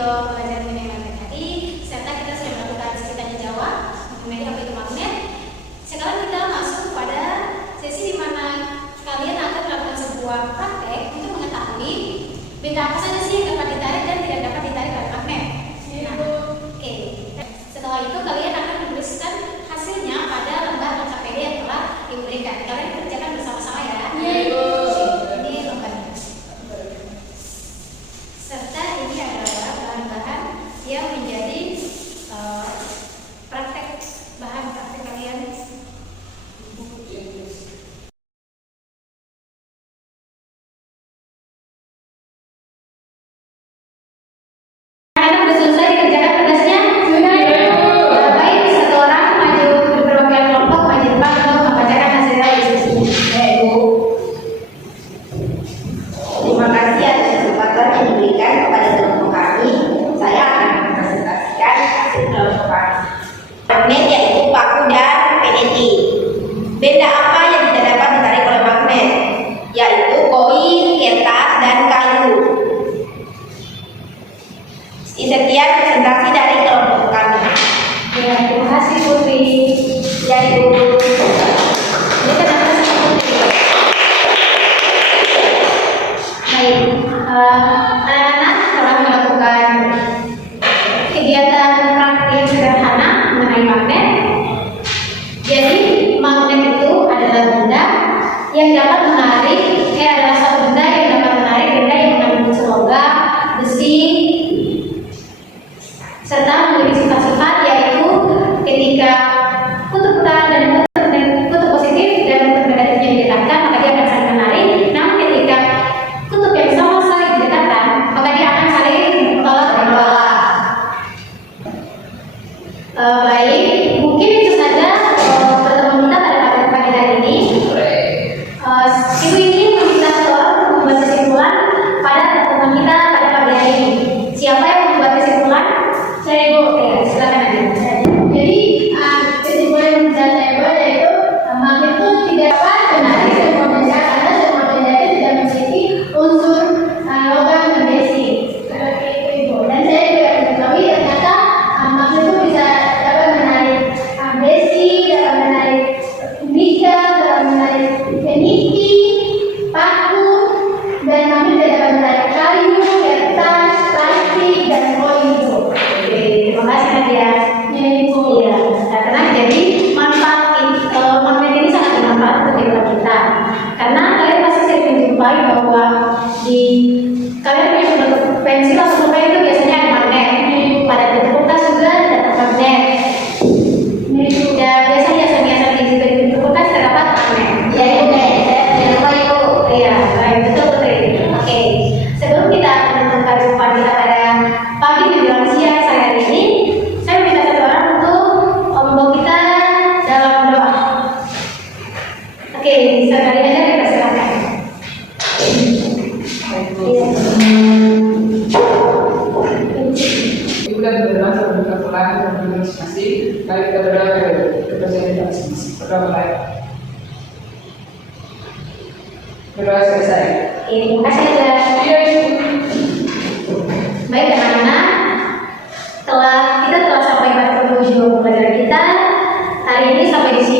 video belajar mengenai magnet tadi, serta kita sudah melakukan sesi tanya jawab mengenai apa itu magnet. Sekarang kita masuk pada sesi di mana kalian akan melakukan sebuah praktek untuk mengetahui benda apa saja sih yang dapat ditarik dan tidak dapat ditarik oleh magnet. Nah, oke. Setelah itu kalian akan menuliskan hasilnya pada lembar LKPD yang telah diberikan. Kalian kerjakan bersama-sama ya. Ini lembarnya. Serta ini adalah bahan-bahan yang menjadi bahan praktek kalian. Anak-anak sudah selesai dikerjakan tugasnya? Sudah. Baik, satu orang maju berperwakilan kelompok maju depan untuk membacakan hasilnya di sesi. Ibu, terima kasih atas kesempatan yang diberikan kepada kelompok kami. Saya akan mempresentasikan hasil kelompok kami. Magnet yaitu paku dan PET. Benda apa yang tidak dapat ditarik oleh magnet? Yaitu koin, kertas, dan kayu. Sekian presentasi dari kelompok kami. Ya, terima kasih Putri. Ya, Ibu. Ini kenapa sih Putri? Baik, anak-anak telah melakukan kegiatan praktik sederhana mengenai magnet. Jadi magnet itu adalah benda yang dapat menarik, adalah satu benda yang dapat menarik benda yang mengandung logam, besi, serta memiliki sifat-sifat yaitu ketika kutub utara dan kutub positif dan kutub negatifnya didekatkan maka dia akan saling menarik. Namun ketika kutub yang sama saling didekatkan maka dia akan saling bertolak. Baik, mungkin itu saja pertemuan kita pada pagi hari ini. Ibu ini meminta seseorang untuk membuat kesimpulan pada pertemuan kita pada pagi hari ini. Siapa yang membuat kesimpulan? Saya Ibu, ya, silakan aja. Jadi kesimpulan yang bisa saya buat yaitu magnet itu tidak dapat menarik semua benda karena semua benda itu tidak memiliki unsur logam dan besi seperti itu Ibu. Dan saya juga mengetahui ternyata magnet itu bisa dapat menarik besi, dapat menarik nikel, dapat menarik niki, paku, dan magnet tidak dapat menarik kayu, kertas, plastik, dan koin Ibu. Terima kasih Nadia. Ya Ibu. Iya, karena jadi manfaat magnet ini sangat bermanfaat untuk kehidupan kita. Karena kalian pasti sering menjumpai bahwa di kalian punya bentuk pensil atau pulpen itu biasanya ada magnet. Pada bentuk kertas juga ada magnet. Dan biasanya hiasan-hiasan di bentuk kertas terdapat magnet. Ya, Ibu. Jangan lupa, Ibu. Iya, baik, betul Putri. Oke, sebelum kita menentukan jumpa kita pada pagi menjelang siang saya hari ini, saya minta satu orang untuk membawa kita dalam doa. Oke, sekali aja kita silakan. Ibu dan teman-teman telah berpulang dan berpartisipasi. Mari kita berdoa ke presiden masing-masing. Berdoa mulai. Berdoa selesai. Oke, terima kasih ya. Iya, Ibu. Baik anak-anak, kita telah sampai pada penghujung pelajaran kita hari ini sampai di sini.